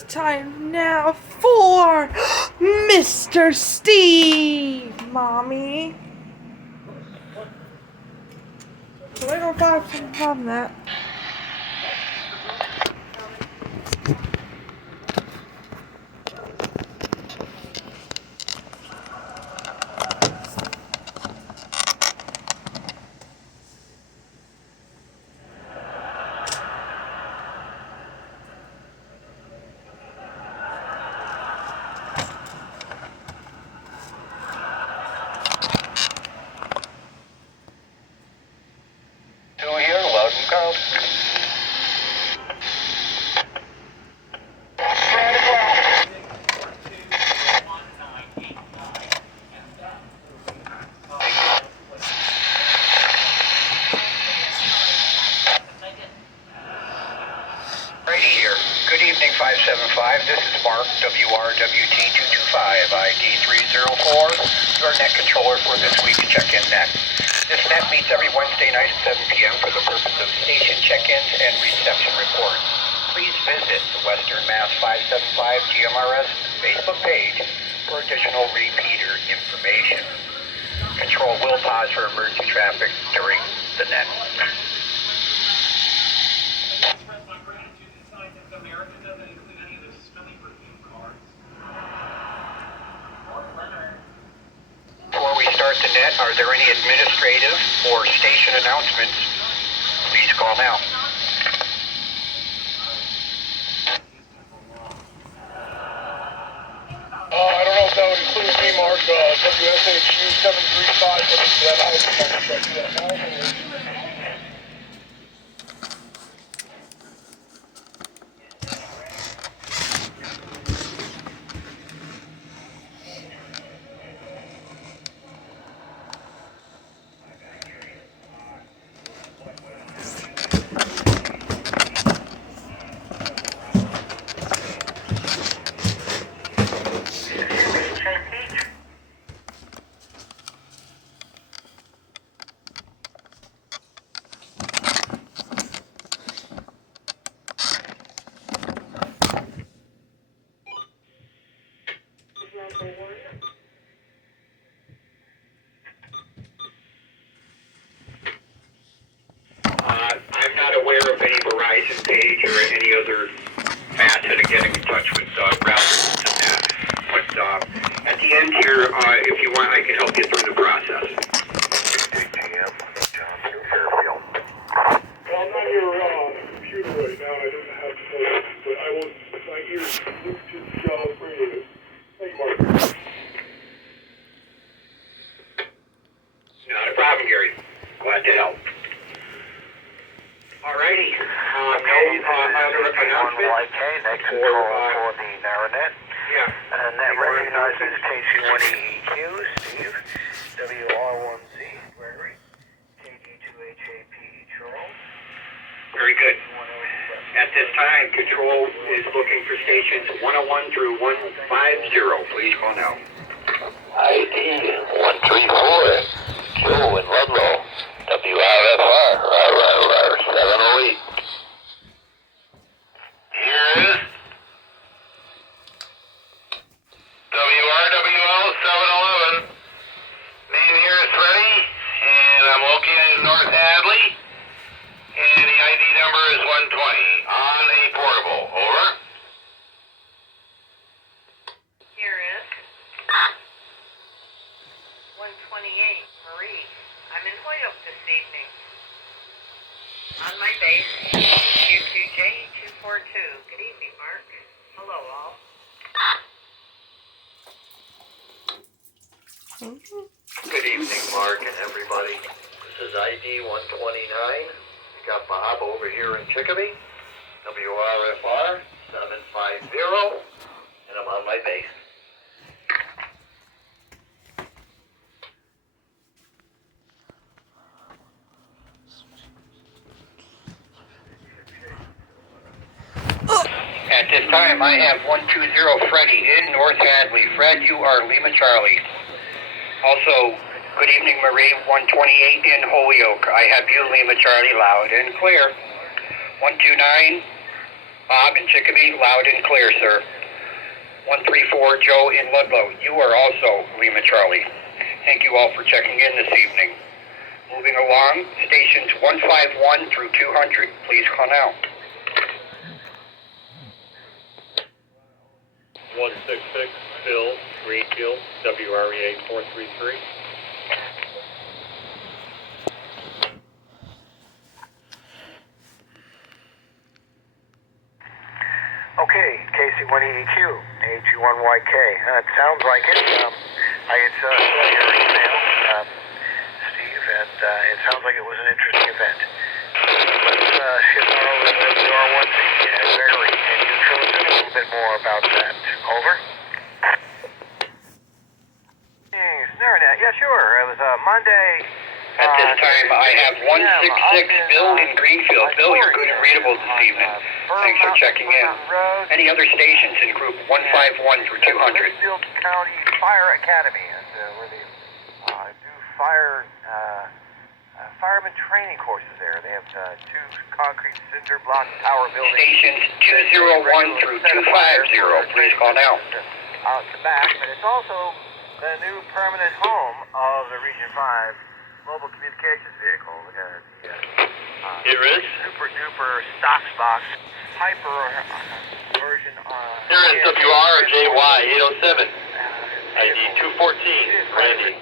It's time now for Mr. Steve, Mommy. So I don't have some from that. Here. Good evening, 575. This is Mark, WRWT225, ID 304, your net controller for this week's check-in net. This net meets every Wednesday night at 7 p.m. for the purpose of station check-ins and reception reports. Please visit the Western Mass 575 GMRS Facebook page for additional repeater information. Control will pause for emergency traffic during the net. Before we start the net, are there any administrative or station announcements? Please call now. I don't know if that would include me, Mark. WSHU 735, but it's that house. I'm not sure I do that now. I'm not aware of any Verizon page or any other method of getting in touch with routers and that. But at the end here, if you want, I can help you through the process. I'm on your computer right now. I don't have phone, but I will. My ears glued to the radio. Thank you, Mark. Not a problem, Gary. Glad to help. Alrighty. Other announcements net control for the Narrownet. Yeah. Net recognizes KC1EEQ, Steve. WR1Z, Gregory. KD2HAP, Charles. Very good. At this time, Control is looking for stations 101 through 150. Please call now. ID 134, Joe in Ludlow, WRFR, 708. Here is WRWL 711. Name here is Freddie, and I'm located in North Hadley, and the ID number is 120 on a portable. Over. Here is 128, Marie. I'm in Holyoke this evening. On my base, Q2J242. Good evening, Mark. Hello, all. Good evening, Mark and everybody. This is ID 129. We got Bob over here in Chicopee, WRFR 750, and I'm on my base. At this time, I have 120 Freddie in North Hadley. Fred, you are Lima Charlie. Also, good evening, Marie, 128 in Holyoke. I have you, Lima Charlie, loud and clear. 129, Bob in Chicopee, loud and clear, sir. 134 Joe in Ludlow. You are also Lima Charlie. Thank you all for checking in this evening. Moving along, stations 151 through 200. Please call now. 166 Bill, Greenfield, WREA 433. Okay, KC1EEQ, AG1YK. It sounds like it. I had saw your email, Steve, and it sounds like it was an interesting event. Let's shift on over to WR1Z. Gregory, can you fill us in a little bit more about that? Over. Narranet, yeah, sure. It was Monday. At this time, I have 166 Bill in Greenfield. Bill, you're good and readable this evening. Thanks for checking in. Any other stations in group 151 through 200? Litchfield County Fire Academy. That's where they do fireman training courses there. They have two concrete cinder block tower buildings. Stations 201 through 250. Please call now. Out the back, but it's also the new permanent home of the Region 5 mobile communications vehicle. Here is. Super duper stocks box hyper version. Here is WRJY 807. ID 214. Randy.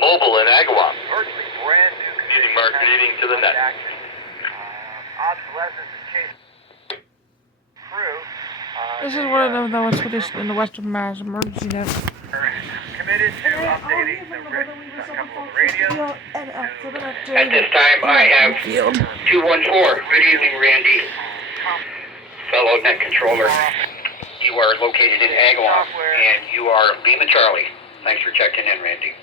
Mobile in Agawam. Virtually brand new. Using market leading to the net. Obsolescence is chasing through. This is one of the expedition in the Western Mass emergency net. Committed to updating the couple of radios. At this time, I have 214. Good evening, Randy. Fellow net controller. You are located in Agawam, and you are Lima Charlie. Thanks for checking in, Randy.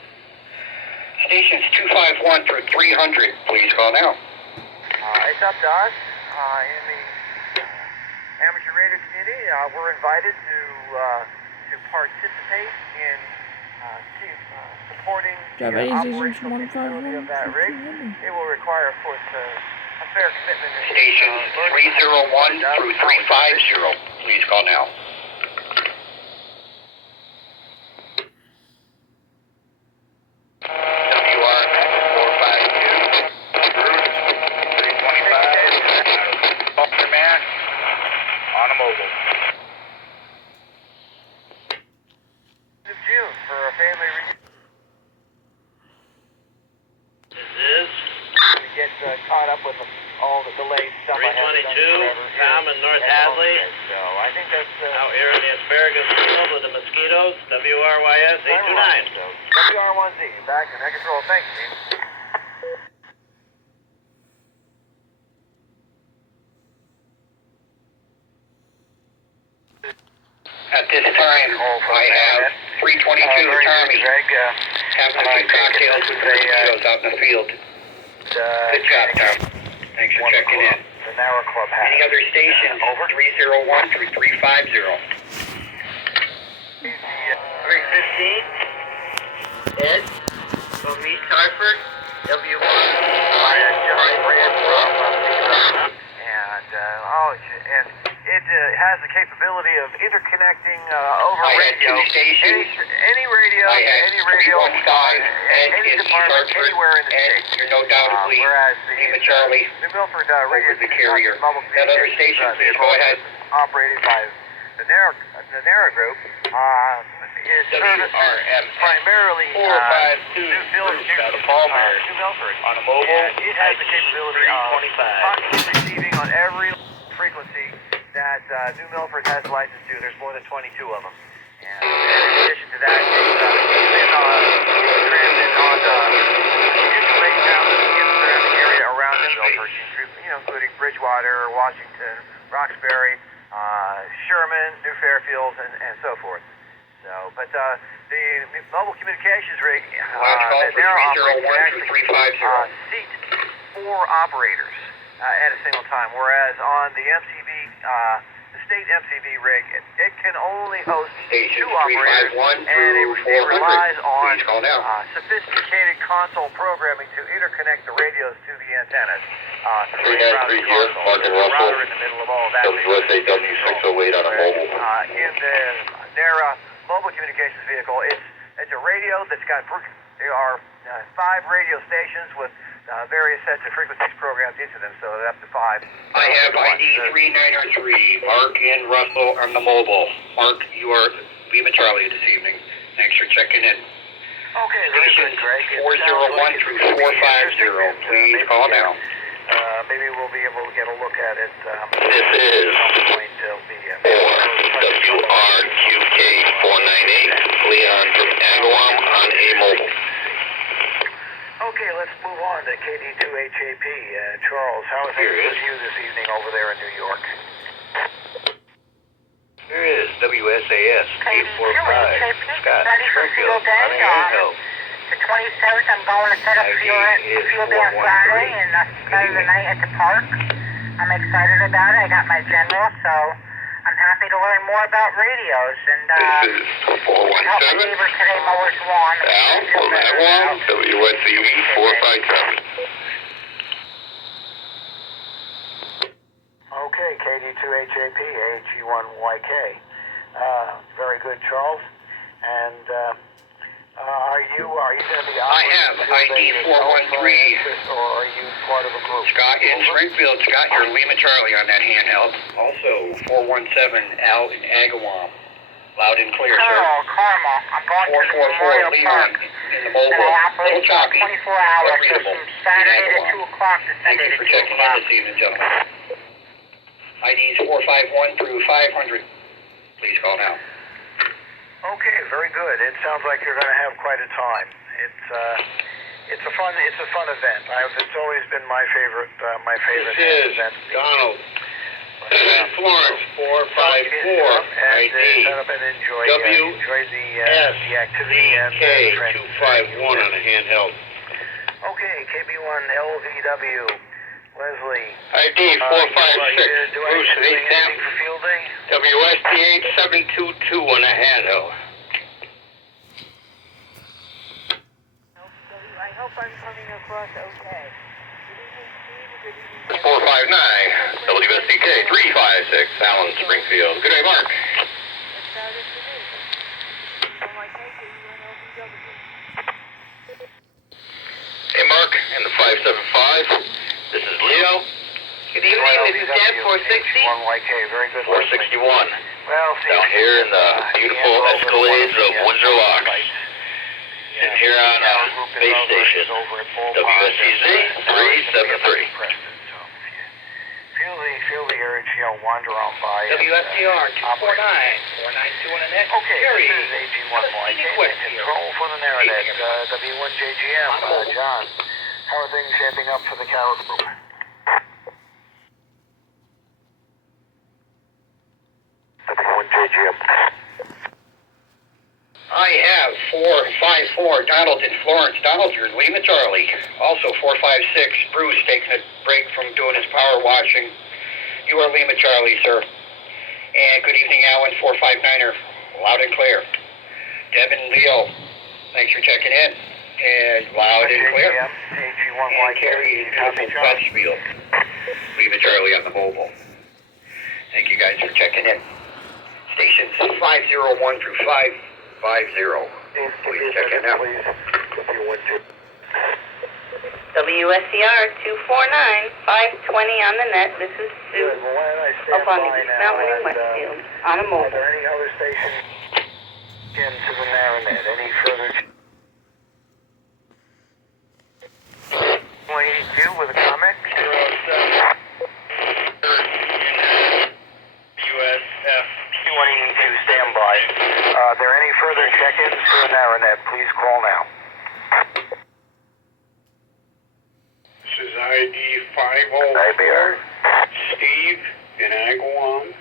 Stations 251 through 300, please call now. It's up to us in the amateur radio community. We're invited to participate in supporting the operational capability of that rig. It will require, of course, a fair commitment. Stations 301 through 350, please call now. Caught up with all the delayed stuff. 322, Tom in North Hadley. So I think that's out here in the asparagus field with the mosquitoes. WRYS 829. So WR1Z back in net control. Thanks, Steve. At this time, I have 322 Tommy. Greg, having a few cocktails with the mosquitoes out in the field. Good job, Tom. Thanks for checking in. The Narrow Club has. Any other stations? Over 301 through 350. 315. Ed from East Hartford. W1. And it has the capability of interconnecting over I radio. had two stations. Any radio, I had any radio, 315 Ed any in East department, Hartford. anywhere in the Ed, state. you're no doubtedly Whereas Lima Charlie New Milford radio over the carrier. mobile That other station, please go ahead. Operated by the Narrow Group. Is serviced primarily New Milford on a mobile. And it has the capability of constantly receiving on every frequency that New Milford has a license to. There's more than 22 of them. And in addition to that, it's transit on lake towns in the surrounding area around New Milford, including Bridgewater, Washington, Roxbury, Sherman, New Fairfield, and so forth. So, but the mobile communications rig that now operates can actually seat 4 operators at a single time, whereas on the MCV the state MCV rig, it can only host Station 2 operators, 351 and it through 400. relies on Please call now. sophisticated console programming to interconnect the radios to the antennas. 3930, Mark and Russell. Router in the middle of all that. WSA W608 on a mobile. In their mobile communications vehicle, it's a radio that's got, there are 5 radio stations with various sets of frequencies programmed into them, so up to 5. I have ID 3903, Mark and Russell on the mobile. Mark, you are Lima Charlie this evening. Thanks for checking in. Okay, very good, Greg. 401 through 450, please call now. Maybe we'll be able to get a look at it. This is at some point. It'll be 4WRQK 498, Leon from Agawam on a mobile. Okay, let's move on to KD2HAP. Charles, how are things with you this evening over there in New York? Here is WSAS 845, Scott Springfield on a handheld. The 27th, I'm going to set up field day on Friday and spend the night at the park. I'm excited about it. I got my general, so I'm happy to learn more about radios. And This is help my 417, neighbor today mow his lawn. Al from Agawam, WSCV 457. Okay, KD2HAP, AG1YK. Very good, Charles. And are you going to be I have ID 413. or are you part of a group? Scott in Springfield. Scott, you're Lima Charlie on that handheld. Also, 417 Al in Agawam. Loud and clear, sir. Carmel. I'm going to the 444 Memorial Leon Park. in the And mobile. I Little operate choppy, 24 hours, but so readable. from Saturday In to Agawam. 2 o'clock to Thank Sunday you to for 2 checking in o'clock. this evening, gentlemen. IDs 451 through 500. Please call now. Okay, very good. It sounds like you're going to have quite a time. It's a fun event. It's always been my favorite This is event. Donald. But, Florence 454, ID set up and enjoy the activity and WSCK 251 on a handheld. Okay, KB1 LVW. Leslie. ID 456, Do I Bruce doing anything Camp, for field day? WSDH 722 on a handheld. I hope I'm coming across okay. Good evening, Steve. Good evening. 459, WSCK 356, Allen Springfield. Good day, Mark. It started to me. So my take is LBW. Hey, Mark, and the 575. This is Leo. Good evening, this is Deb 460. 1YK, very good. 461. Well, see, Down here in the beautiful Escalades of Windsor Locks. Sitting here on base station, WSCZ 373. Feel the urge, wander on by. WSCR 249, 492 on the net. Okay, Jerry. this is AG1YK. Control for the Narranet. W1JGM. John, how are things shaping up for the Carol Group? W1JGM. I have 454 Donald in Florence. Donald, you're Lima Charlie. Also 456 Bruce taking a break from doing his power washing. You are Lima Charlie, sir. And good evening, Alan 459er. Loud and clear. Deb and Leo, thanks for checking in. And loud and clear. And Carrie in beautiful Westfield. Lima Charlie on the mobile. Thank you guys for checking in. Stations 501 through 550. Please check in now. WSCR 249, 520 on the net. This is Sue. Up on the East Mountain in Westfield. On a Are mobile. there any other stations into the Narranet? Any further? 182 with a comment? 07. USF 182, stand by. Are there any further check-ins to the Narranet? Please call now. This is ID 504. IBR. Steve in Agawam,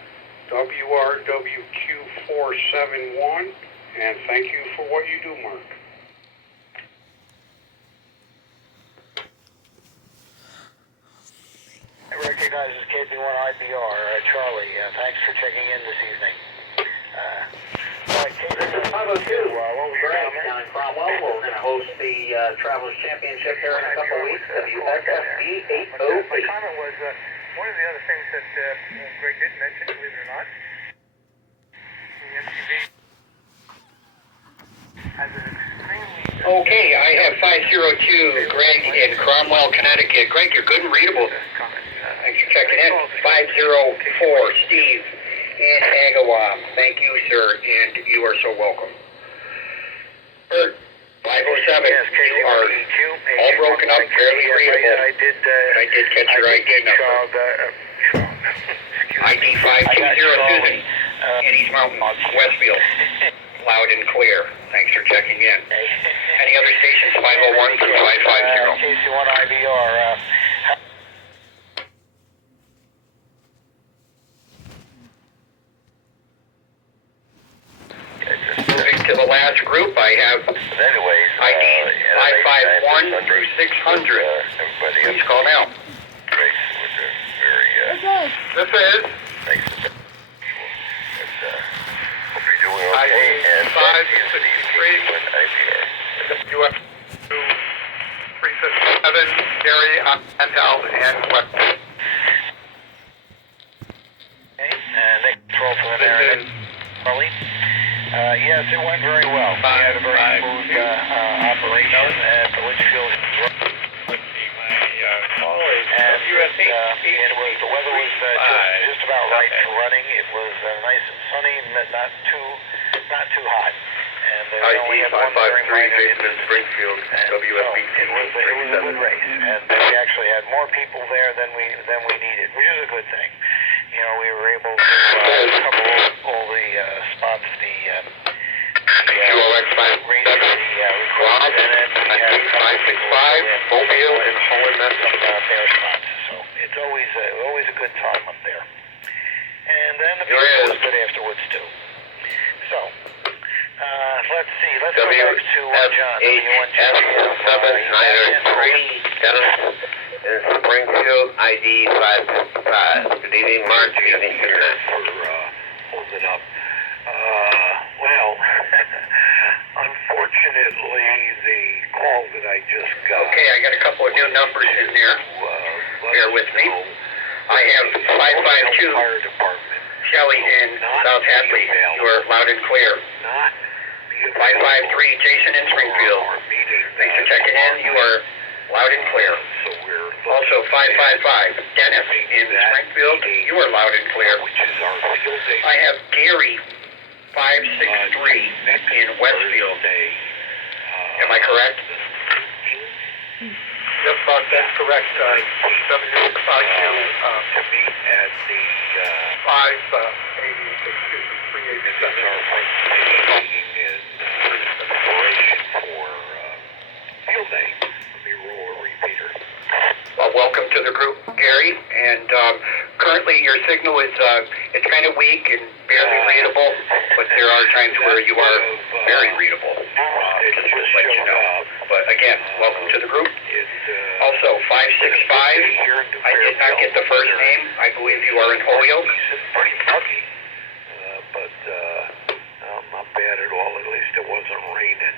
WRWQ 471, and thank you for what you do, Mark. Ricky, you guys, it's KP1IBR. Charlie, thanks for checking in this evening. Chicago 2, Greg down in Cromwell. We're going to host the Travelers Championship here in a couple weeks, WSFB 808. My comment was, one of the other things that Greg did mention, believe it or not, the MTV has an extremely... Okay, I have 502 Greg in Cromwell, Connecticut. Greg, you're good and readable. Thanks for checking in. 504 Steve in Agawam. Thank you, sir, and you are so welcome. Bert, 507, Yes, you are all broken up, barely readable. I did catch your ID number. ID 520 Susan, in East Mountain, Westfield. Loud and clear. Thanks for checking in. Any other stations? 501 through 550. KC1IBR. Moving to the last group, I have Anyways, ID 551 through 600. Please call now. Grace was very, Okay. This is thanks. Hope you're doing okay. And 563 US 357, Gary, Antel, and West. Okay, next roll for the narrative. Charlie? Yes, it went very well. We had a very smooth operation at the Litchfield. And the weather was just about right for running. It was nice and sunny, not too hot. And we only had one very minor Jason in Springfield, WFB. It was a good race, and we actually had more people there than we needed, which is a good thing. You know, we were able to cover all the spots, the race, Rob, and then we had 565, Mobile, and Holland, bare spots. So it's always a good time up there. And then the There people is. was good afterwards too. So let's see. Let's go back to John. WH793, Dennis, in Springfield, ID 555. Good evening, Mark. Good evening, Dennis. Holding up. Well, unfortunately, the call that I just got. Okay, I got a couple of new numbers in there. Bear with me. I have 552 Fire department. Shelley in South Hadley. You are loud and clear. Not 553 Jason in Springfield. Thanks for checking in. You are loud and clear. So we're Also 555 Dennis in Springfield. You are loud and clear. which is our field day. I have Gary 563 in Westfield. Am I correct? Yes, Mark, that's correct. To meet at the 386 meeting in preparation for field day. Let me roll a repeater. Well, welcome to the group, Gary. And currently your signal is it's kind of weak and barely readable, but there are times where you are very readable. Just to let you know. But again, welcome to the group. Also, 565. I did not get the first name. I believe you are in Holyoke. Pretty muggy, but not bad at all. At least it wasn't raining.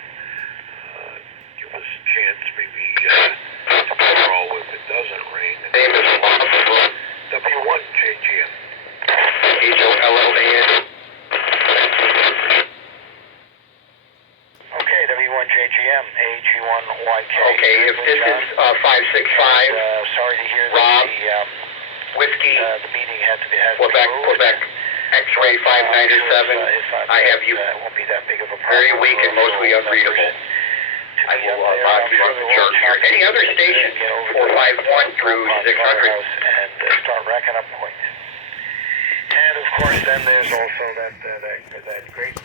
Give us a chance maybe tomorrow if it doesn't rain. Name is W1 JGM. HOLLAN. Okay, W1JGM, AG1YK. Okay, if this is 565, sorry to hear Rob, that Whiskey, the meeting had to be Quebec, X-ray 597, I have you won't be that big of a problem. very weak and mostly unreadable. I will mark you on the chart here. Any other stations, 451 through 600. And start racking up points. And of course, then there's also that great